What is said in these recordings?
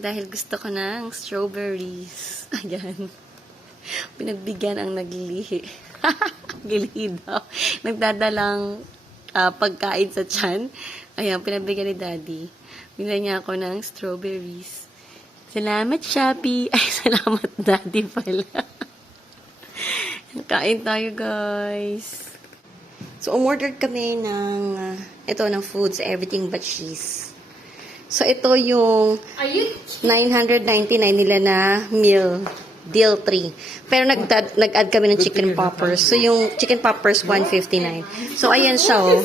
Dahil gusto ko ng strawberries. Ayan. Pinagbigyan ang naglilihi. Gilihi daw. Nagdadalang pagkain sa tiyan. Ayan, pinagbigyan ni Daddy. Binigyan niya ako ng strawberries. Salamat, Shopee. Ay, salamat, Daddy pala. Kain tayo, guys. So, umorder kami ng, ng foods, everything but cheese. So, ito yung 999 nila na meal, deal 3. Pero nag-add kami ng chicken poppers. So, yung chicken poppers, 159. So, ayan siya, oh.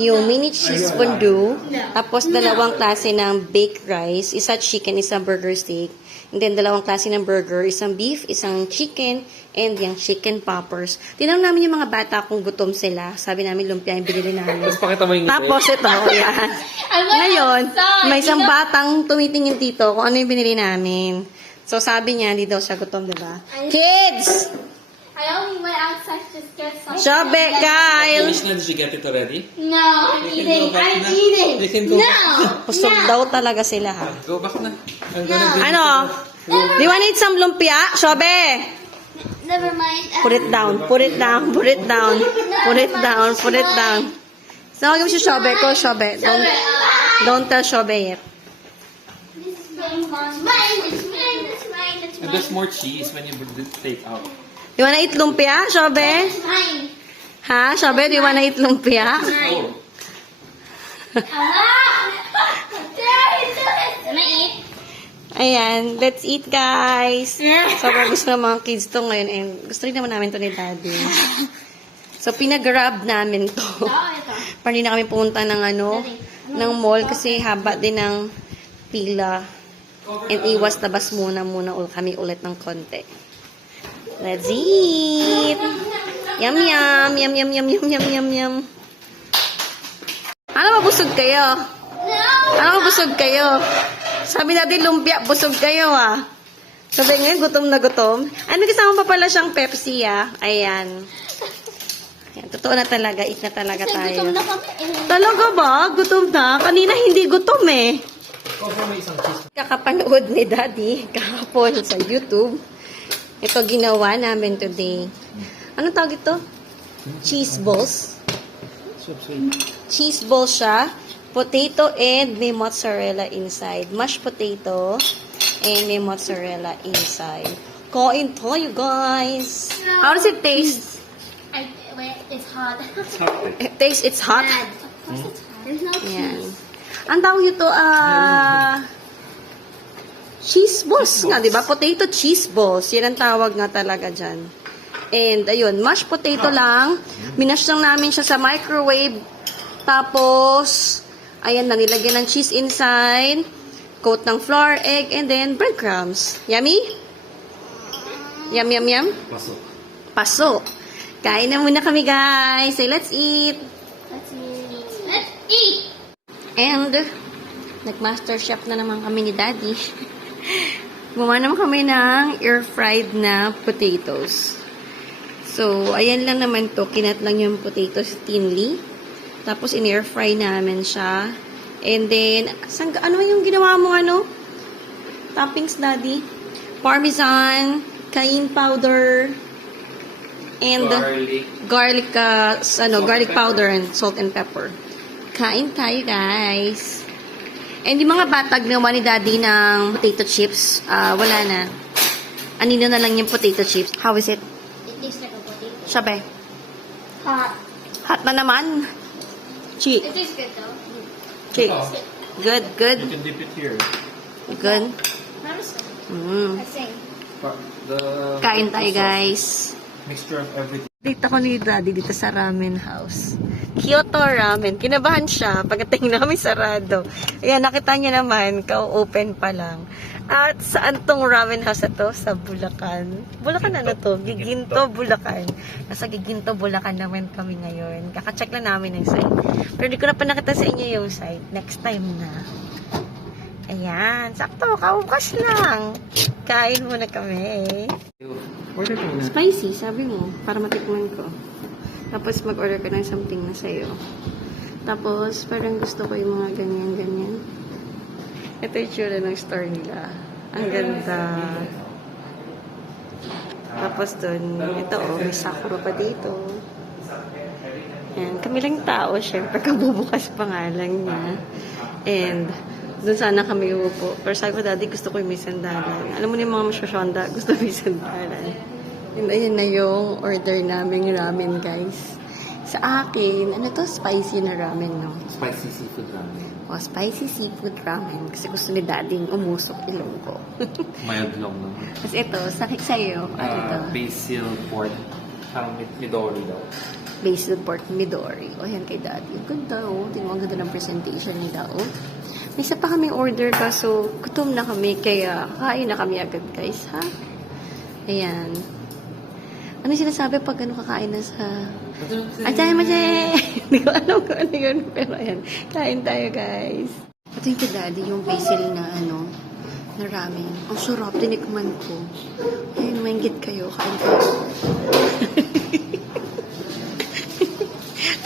Yung mini cheese fondue. Tapos, dalawang klase ng baked rice. Isa chicken, isang burger steak. And then, dalawang klase ng burger. Isang beef, isang chicken, and yung chicken poppers. Tinanong namin yung mga bata kung gutom sila. Sabi namin, lumpia yung binili namin. Tapos pakita mo yung Tapos ito, yan. Ngayon, may isang batang tumitingin dito kung ano yung binili namin. So, sabi niya, hindi daw siya gutom, diba? Kids! I only went outside to get some. Shabe, Kyle! Did you get it already? No, I'm eating. I'm eating. You can go No. Busog daw talaga sila, ha? Go back na. I'm gonna bring Ano? Do you want to eat some lumpia? Shabe! Never mind. Put it down, put it down, put it down, put it down, put it down. So, give me Shabe. Go, Shabe. Don't tell Shabe yet. This is mine. It's mine. It's mine. It's And mine. there's more cheese when you take out. You wanna eat lumpia, Shabe? It's mine. Ha? Shabe, do you wanna eat lumpia? Oh. Can I eat? Ayan, let's eat, guys. Sobrang gusto ng mga kids to ngayon and gusto rin naman namin to ni Daddy. So, pinag-grab namin to. Para hindi na kami pumunta ng ng mall kasi haba din ng pila. And iwas labas muna kami ulit ng konti. Let's eat! Yum, yum, yum, yum, yum, yum, yum, yum, yum. Ano mabusog kayo? Ano mabusog kayo? Sabi natin lumpia, busog kayo ah. Sabi ngayon, gutom na gutom. Ay, may kasama pa pala siyang Pepsi ah. Ayan. Ayan, totoo na talaga. Eat na talaga tayo. Gutom na kami. Talaga ba? Gutom na? Kanina hindi gutom eh. Kakapanood ni Daddy kahapon sa YouTube. Ito ginawa namin today. Anong tawag ito? Cheese balls. Cheese balls siya. Potato and may mozzarella inside. Mashed potato and may mozzarella inside. Kain tayo, guys. How does it taste? Wait, it's hot. It tastes, it's hot. Bad. Of course it's hot. There's no Yan. cheese. Ang tawag ito, cheese balls nga, di ba? Potato cheese balls. Yan ang tawag nga talaga dyan. And, ayun, mashed potato lang. Minash lang namin siya sa microwave. Tapos, ayan na, nilagyan ng cheese inside. Coat ng flour, egg, and then breadcrumbs. Yummy? Yum, yum, yum? Paso. Paso. Kain na muna kami, guys. Say, let's eat. Let's eat. Let's eat. And, nag-master chef na naman kami ni Daddy. Gumawa naman kami ng air-fried na potatoes. So, ayan lang naman to. Kinat lang yung potatoes thinly. Tapos, in-air-fry namin siya. And then, ano yung ginawa mo, toppings, Daddy? Parmesan, cayenne powder, and garlic powder, and salt and pepper. Kain tayo, guys. And yung mga batag naman ni Daddy ng potato chips, wala na. Anino na lang yung potato chips. How is it? It tastes like a potato. Sabi, Hot. hot na naman. Cheap. It tastes good though. Cheap. Good, good, You can dip it here. good. I think. Kain tayo, guys. Mixture of everything. Dito ko ni Daddy dito sa ramen house. Kyoto Ramen. Kinabahan siya. Pagdating namin sarado. Ayan, nakita niya naman. Ka-open pa lang. At saan tong ramen house na to? Sa Bulacan. Bulacan ano to? Giginto, Bulacan. Nasa Giginto, Bulacan naman kami ngayon. Kaka-check lang namin ng site. Pero di ko na pa nakita sa inyo yung site. Next time na. Ayan. Sakto. Kaukas lang. Kain muna kami. Order ko na. Spicy, sabi mo. Para matikman ko. Tapos mag-order ka ng something na sa'yo. Tapos, parang gusto ko yung mga ganyan-ganyan. Ito yung tsura ng store nila. Ang ganda. Tapos dun, ito may sakura pa dito. Yan, kami lang tao, syempre, kabubukas pangalan niya. And, doon sana kami upo. Pero sabi ko, Daddy, gusto ko yung may sandalan. Alam mo na yung mga masyasyonda, gusto may sandalan. And ayun na yung order naming ramen, guys. Sa akin, ano to? Spicy na ramen, no? Spicy seafood ramen. O, spicy seafood ramen. Kasi gusto ni Daddy umusok ilong ko. Mild lang naman. Tapos ito, sakit sa'yo. Ano to? Basil pork. Parang midori daw. Basil pork midori. O, yan kay Daddy. Ang ganda, oh. Tingnan mo, ang ganda ng presentation nila, oh. May isa pa kami order kaso gutom na kami kaya kakain na kami agad, guys, ha? Ayan. Ano yung sinasabi pag ano kakain na sa... Achay, machay! Hindi ko alam kung ano yun. Pero ayan, kain tayo, guys. Ito yung kay Daddy, yung basil na ano, na ramen. Ang sarap, tinikman ko. Ayun, maingit kayo, kain kayo.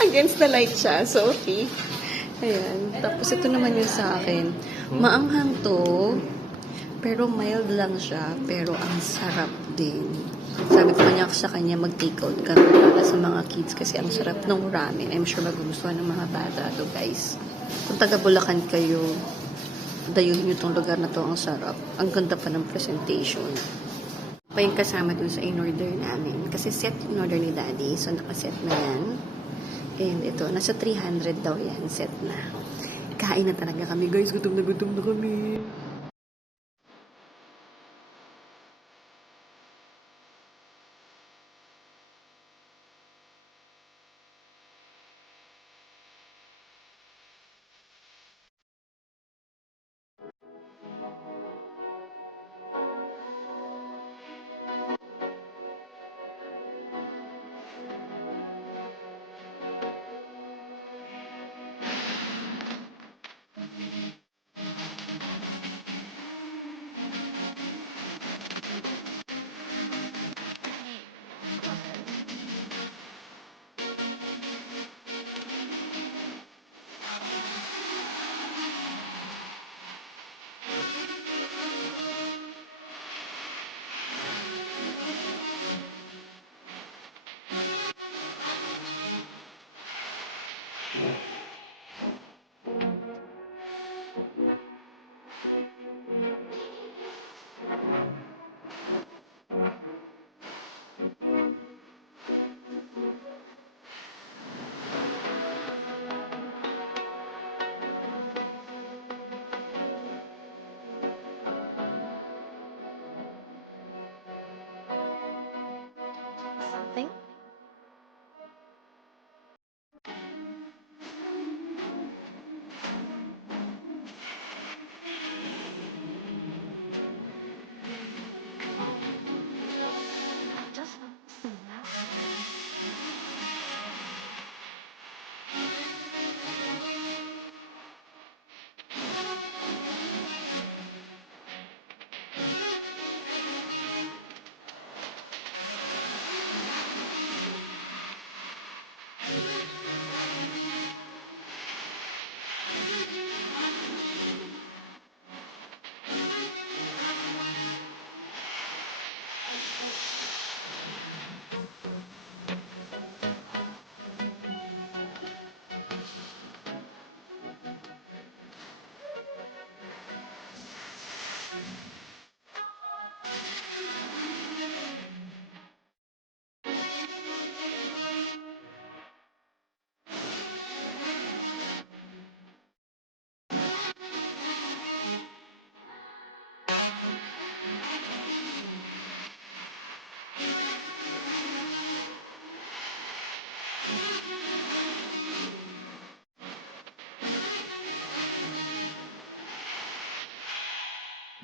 Against the light siya, so okay. Ayan. Tapos ito naman yung sa akin. Maanghang to, pero mild lang siya, pero ang sarap din. Sabi ko niya sa kanya, mag-take out ka para sa mga kids kasi ang sarap ng ramen. I'm sure magugustuhan ng mga bata to, guys. Kung taga Bulacan kayo, dayuhin nyo tong lugar na to, ang sarap. Ang ganda pa ng presentation. Pa yung kasama dun sa in-order namin. Kasi set yung order ni Daddy, so nakaset na yan. And ito, nasa 300 daw yan, set na. Kain na talaga kami, guys. Gutom na kami. Something?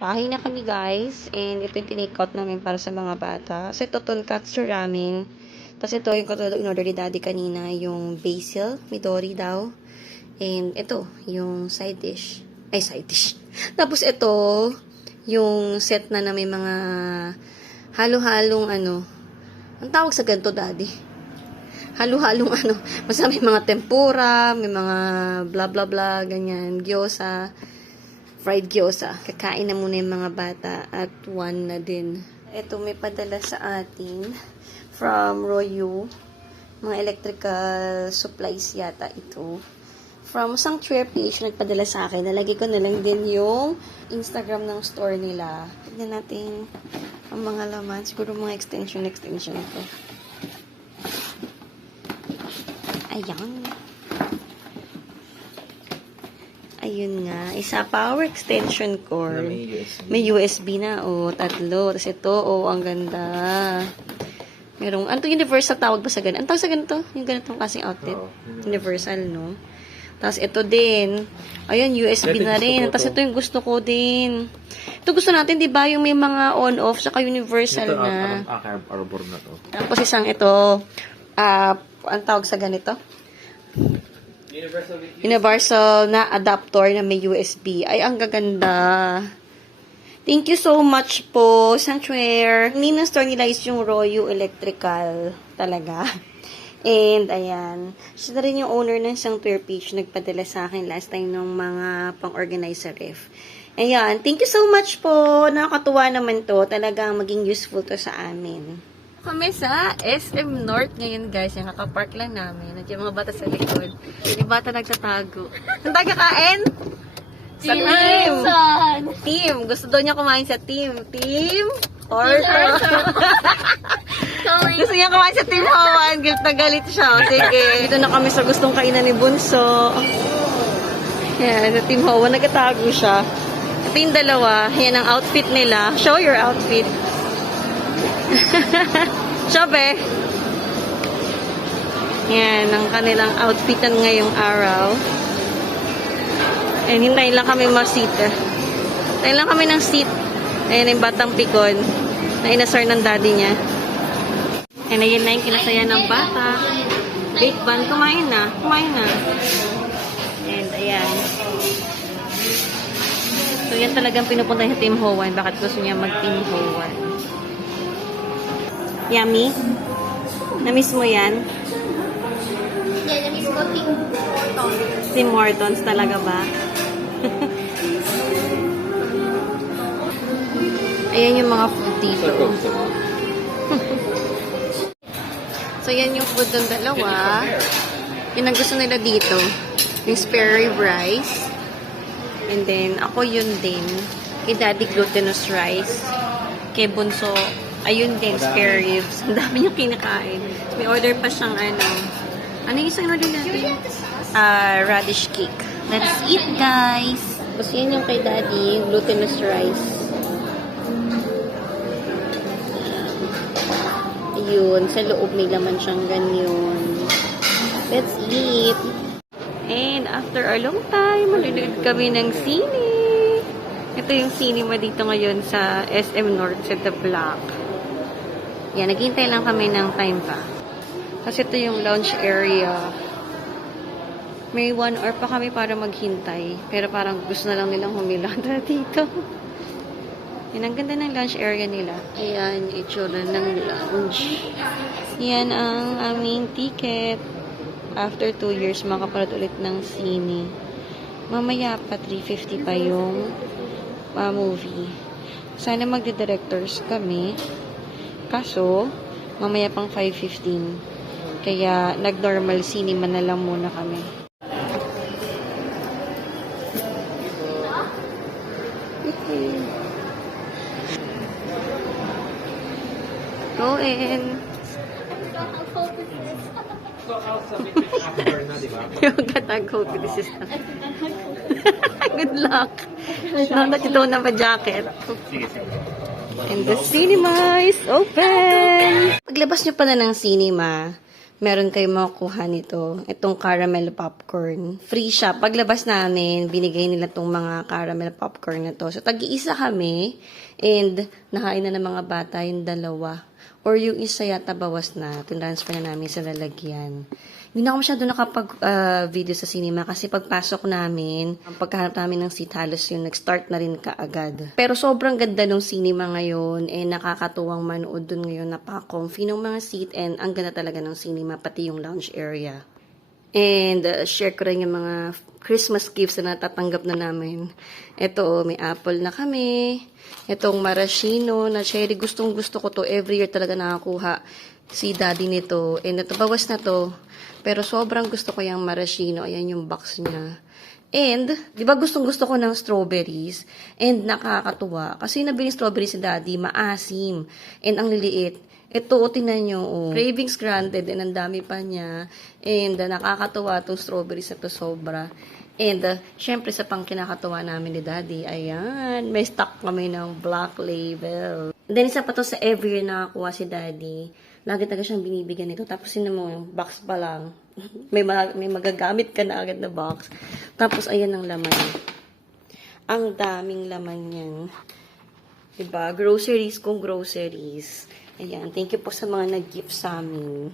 Bahay na kami, guys. And ito yung tinake out namin para sa mga bata. So ito tonkatsu ramen. Tapos ito yung katulad in-order ni Daddy kanina, yung basil, midori daw. And ito, yung side dish. Ay, side dish. Tapos ito, yung set na may mga halo-halong ano. Ang tawag sa ganito, Daddy? Halo-halong ano. Basta may mga tempura, may mga bla bla bla, ganyan, gyoza. fried gyoza. Kakain na muna yung mga bata at 1 na din. Ito may padala sa atin from Royu. Mga electrical supplies yata ito. From Sanctuary page nagpadala sa akin. Nalagay ko na lang din yung Instagram ng store nila. Tignan natin ang mga laman. Siguro mga extension ko. Ayan. Ayun nga. Isa power extension cord. May USB na. Oh, 3. Tapos ito, oh, ang ganda. Merong, ano to, universal tawag ba sa ganito? Ang tawag sa ganito? Yung ganitong kasing outlet. Universal, no? Tapos ito din. Ayun, USB na rin. Tapos ito yung gusto ko din. Ito gusto natin, di ba? Yung may mga on-off, saka universal na. Ito, arbor na to. Tapos isang ito, ang tawag sa ganito? Universal na adapter na may USB. Ay, ang gaganda. Thank you so much po, Sanctuary. Ang name ng store nila is yung Royu Electrical talaga. And, ayan. Siya na rin yung owner ng Sanctuary page. Nagpadala sa akin last time ng mga pang-organize sa ref. Ayan. Thank you so much po. Nakakatuwa naman to. Talagang maging useful to sa amin. Kami sa SM North ngayon, guys. Yung nakapark lang namin. Nandiyan mga bata sa likod. Yung bata nagtatago. Ang tagakain? Sa team! Team! Gusto daw niya kumain sa team. Team? Orso! Gusto niya kumain sa Team Hawan. Galit na galit siya. Sige. Dito na kami sa gustong kainan ni Bunso. Yan, sa Team Hawan. Nagkatago siya. Ito yung dalawa. Yan ang outfit nila. Show your outfit. Shobe. Yan, ang kanilang outfitan ngayong araw. And hintayin lang kami ma-seat. Hintayin lang kami ng seat. Ayan yung batang pikon. Na inasar ng daddy niya. And ayan na yung kinasaya ng bata. Bake bun. Kumain na. Kumain na. And ayan. So yan talagang pinupunta sa Team Hawan. Bakit gusto niya mag-Team Hawan? Yummy? Na-miss mo yan? Yeah, let me go Tim Hortons talaga ba? Ayan yung mga food dito. So, yan yung food ng dalawa. Yun ang gusto nila dito. Yung spare rib rice. And then, ako yun din. Kay Daddy glutinous rice. Kay Bunso, ayun din, spare ribs. Ang dami niyang kinakain. May order pa siyang ano yung isang order natin? Radish cake. Let's eat, guys! Tapos yan yung kay Daddy, yung glutinous rice. Yun, sa loob may laman siyang ganyan. Let's eat! And after a long time, malulod kami ng sine. Ito yung cinema dito ngayon sa SM North, sa The Block. Yan, naghintay lang kami ng time pa. Kasi ito yung lounge area. May 1 hour pa kami para maghintay. Pero parang gusto na lang nilang humilata dito. Yan, ang ganda ng lounge area nila. Ayan, itsura ng lounge. Yan ang aming ticket. After 2 years, makapanood ulit ng sine. Mamaya pa, 350 pa yung movie. Sana magde-directors kami. Kaso, mamaya pang 5:15. Kaya, nag-normal cinema na lang muna kami. Go in. Yung katag-hope this is good luck. No, that you don't have a jacket. And the cinema is open! Paglabas nyo pala ng cinema, meron kayong makukuha nito. Itong caramel popcorn. Free siya. Paglabas namin, binigay nila itong mga caramel popcorn na to. So, tag-iisa kami. And, nakain na ng mga bata yung 2. Or yung isa yata bawas na. Tinransfer na namin sa lalagyan. Hindi na ako masyado nakapag-video sa cinema kasi pagpasok namin, ang pagkahanap namin ng seat, halos yung nag-start na rin kaagad. Pero sobrang ganda ng cinema ngayon, nakakatuwang manood dun ngayon, napaka-comfy ng mga seat, and ang ganda talaga ng cinema, pati yung lounge area. And share ko rin yung mga Christmas gifts na natatanggap na namin. Ito, may apple na kami. Itong maraschino na cherry. Gustong gusto ko to. Every year talaga nakakuha si daddy nito. And ito, bawas na to. Pero sobrang gusto ko yung maraschino. Ayan yung box niya. And, di ba gustong gusto ko ng strawberries? And nakakatuwa. Kasi nabili strawberries si daddy, maasim. And ang liliit. Ito, tingnan nyo, oh. Cravings granted, and ang dami pa niya. And, nakakatuwa itong strawberries na to sobra. And, syempre, sa pang kinakatuwa namin ni Daddy, ayan, may stock kami ng Black Label. Then, isa pa to sa every year nakakuha si Daddy. Lagi talaga siyang binibigyan nito. Tapos, yun mo, box pa lang. may magagamit ka na agad na box. Tapos, ayan ang laman. Ang daming laman yan. Diba? Groceries kung groceries. Ayan, thank you po sa mga nag-gift sa amin.